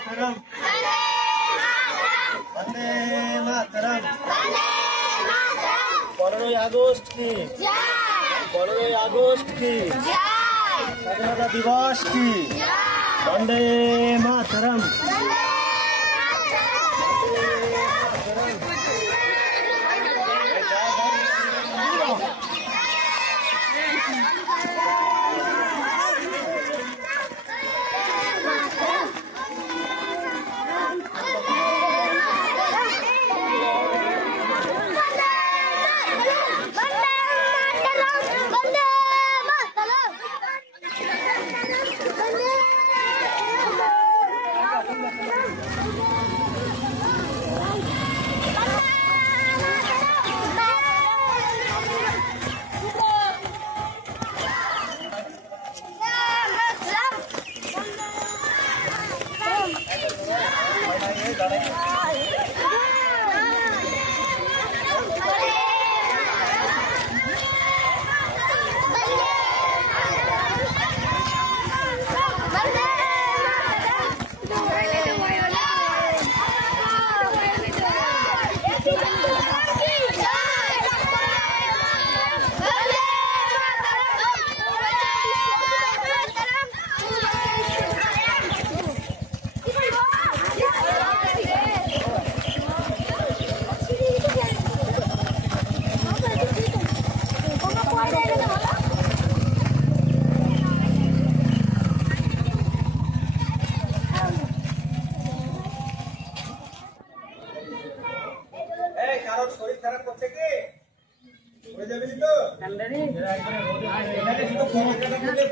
मातरम Vande Mataram 15 August की 15 August की স্বাধীনতা দিবস की वंदे मातरम।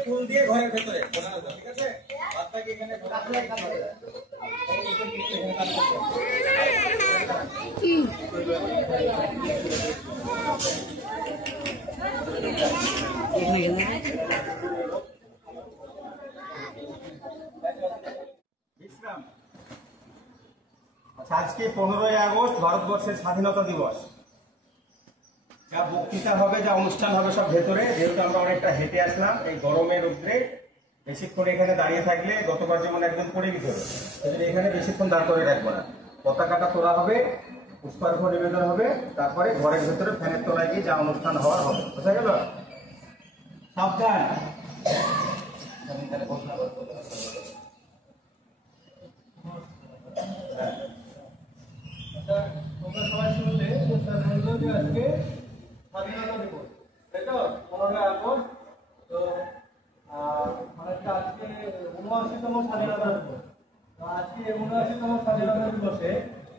ফুল দিয়ে ঘরের ভেতরে ঠিক আছে বাচ্চাকে এখানে বিশ্রাম। আজকে 15 আগস্ট ভারতবর্ষের স্বাধীনতা দিবস। যা বক্তৃতা হবে যা অনুষ্ঠান হবে সব ভেতরে, যেহেতু আমরা অনেকটা হেঁটে আসলাম এই গরমের রোদ্রে বেশিক্ষণ এখানে দাঁড়িয়ে থাকলে গতবার যেমন একদম পড়ে গেছে, এখানে বেশিক্ষণ দাঁড় করে রাখবো না। পতাকাটা তোলা হবে, পুষ্পার্ঘ্য নিবেদন হবে, তারপরে ঘরের ভেতরে ফ্যানের তলায় গিয়ে যা অনুষ্ঠান হওয়ার হবে। বোঝা গেল? সাবধান। তোমরা সবাই শুনলে আজকে স্বাধীনতা দিবস, তাই তো? 15 আগস্ট। তো আজকে 79তম স্বাধীনতা দিবস। তো আজকে 79তম স্বাধীনতা দিবসে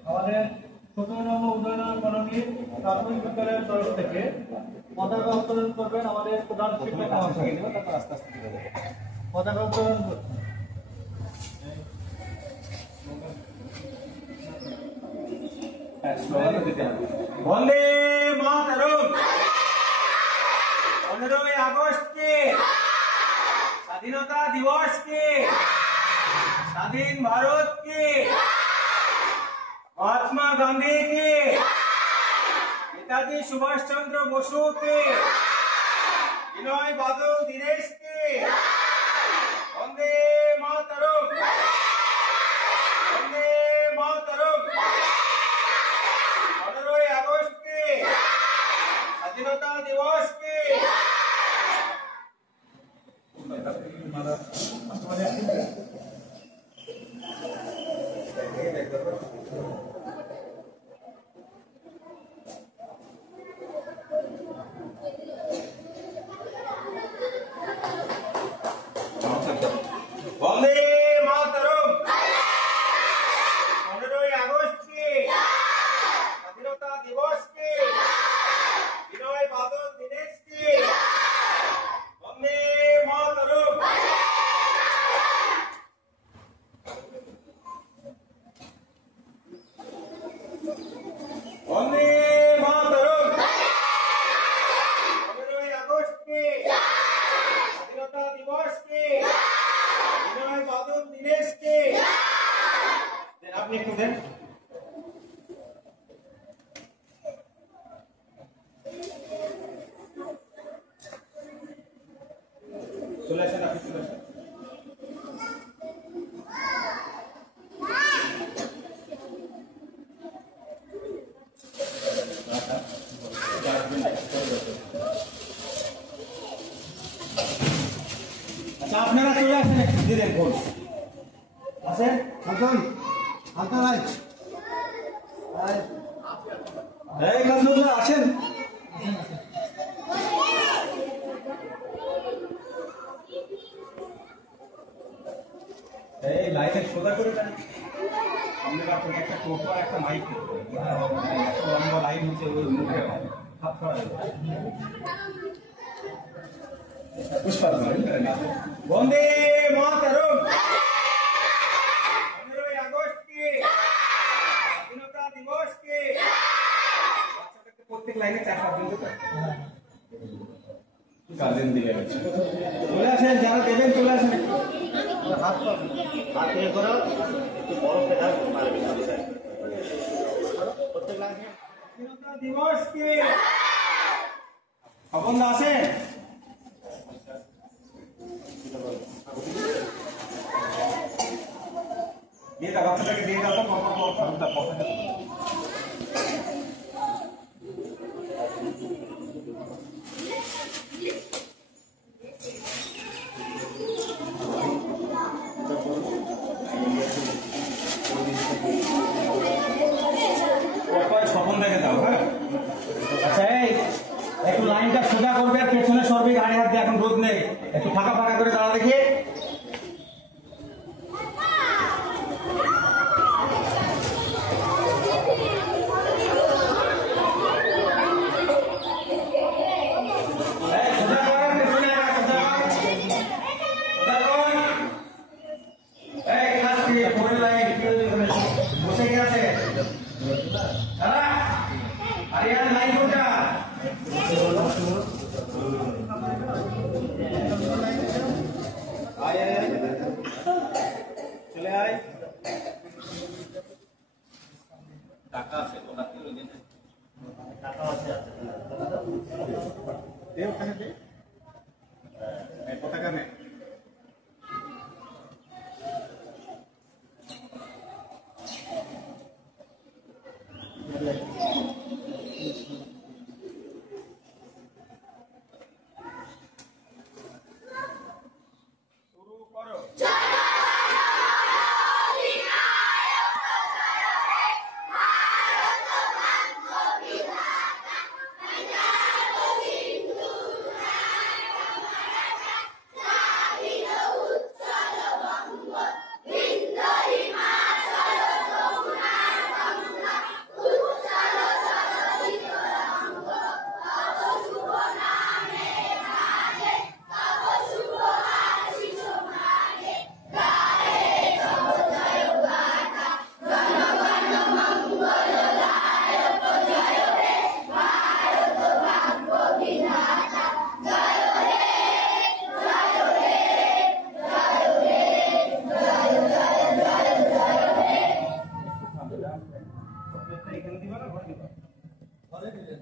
আমাদের 17 নম্বর উদয়নগর কলোনির প্রাথমিক বিদ্যালয়ের তরফ থেকে পতাকা উত্তোলন করবেন আমাদের প্রধান শিক্ষক মহাশয়। আস্তে আস্তে পতাকা উত্তোলন করবেন। वंदे मातरम। 15 আগস্ট के स्वाधीनता दिवस के स्वाधीन भारत के महात्मा गांधी के नेताजी सुभाष चंद्र बसु के विनय बादल दीनेश के वंदे मातरम। वंदे मातरम। 15 আগস্ট के স্বাধীনতা দিবস के वंदे मातरम। 15 আগস্ট के स्वाधीनता दिवस के विनय बादल दीनेश के वंदे मातरम। वंदे मातरम। 15 আগস্ট के स्वाधीनता दिवस के विनय बादल दीनेश के আপনি একটু দেন। চলে আসেন, আপনি চলে আসেন। আপনারা চলে আসেন একটু দিদের ফোন আসেন হাসান হাসান এই কান্দুল্লাহ আসেন এই লাইনের সোজা করে দেন সামনে রাখুন একটা টোটো আর একটা মাইক লম্বা লাইন হচ্ছে ওই মুখে হাত ছড়া বন্দে মাতরম 15 আগস্ট কি স্বাধীনতা দিবস কি বাচ্চাদেরকে প্রত্যেক লাইনে 4-5 দিন দিতে গার্জেন দিলে চলে আসেন যারা দেবেন চলে আসেন হাত ইয়ে করো একটু বড় পেটা মারবে প্রত্যেক লাইনে স্বাধীনতা দিবস কি খবর না আসেন দিয়ে দাও বাচ্চাটাকে দিয়ে দাও তো স্বপন থেকে দাও হ্যাঁ আচ্ছা এই একটু লাইনটা সোজা করবে আর পেছনে সরবে গাড়ি হাত দিয়ে এখন রোদ নেই একটু ফাঁকা ফাঁকা করে দাঁড়া দেখি বসে গেছে আরিয়ান লাইন কোনটা চলে আয় টাকা আছে ওখান থেকে টাকা আছে দে ওখানে দে পতাকা নে শুরু করো এখানে দিবা না ঘরে দিবা